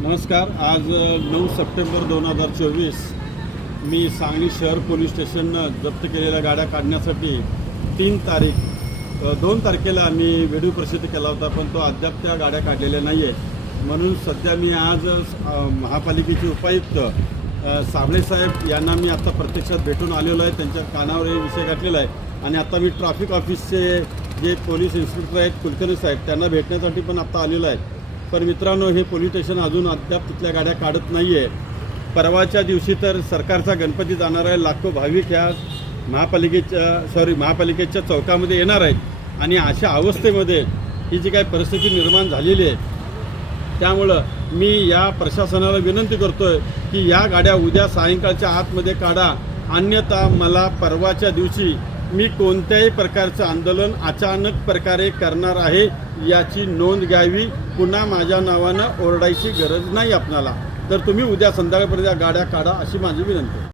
नमस्कार आज नऊ सप्टेंबर दोन हजार चोवीस मी सांगली शहर पोलीस स्टेशननं जप्त केलेल्या गाड्या काढण्यासाठी तीन तारीख दोन तारखेला मी व्हिडिओ प्रसिद्ध केला होता पण तो अद्याप त्या गाड्या काढलेल्या नाही आहे म्हणून सध्या मी आज महापालिकेचे उपायुक्त साबळेसाहेब यांना मी आत्ता प्रत्यक्षात भेटून आलेलो आहे त्यांच्या कानावर हे विषय गाठलेला आहे. आणि आता मी ट्रॅफिक ऑफिसचे जे पोलीस इन्स्पेक्टर आहेत कुलकर्णी साहेब त्यांना भेटण्यासाठी पण आत्ता आलेलो आहे. पण मित्रांनो हे पोलीस स्टेशन अजून अद्याप तिथल्या गाड्या काढत नाही आहे परवाच्या दिवशी तर सरकारचा गणपती जाणार आहे. लाखो भाविक ह्या महापालिकेच्या सॉरी महापालिकेच्या चौकामध्ये येणार आहेत. आणि अशा अवस्थेमध्ये ही जी काही परिस्थिती निर्माण झालेली आहे त्यामुळं मी या प्रशासनाला विनंती करतोय की या गाड्या उद्या सायंकाळच्या आतमध्ये काढा. अन्यथा मला परवाच्या दिवशी मी कोणत्याही प्रकारचं आंदोलन अचानक प्रकारे करणार आहे याची नोंद घ्यावी. पुन्हा माझ्या नावानं ओरडायची गरज नाही आपणाला. तर तुम्ही उद्या संध्याकाळपर्यंत गाड्या काढा अशी माझी विनंती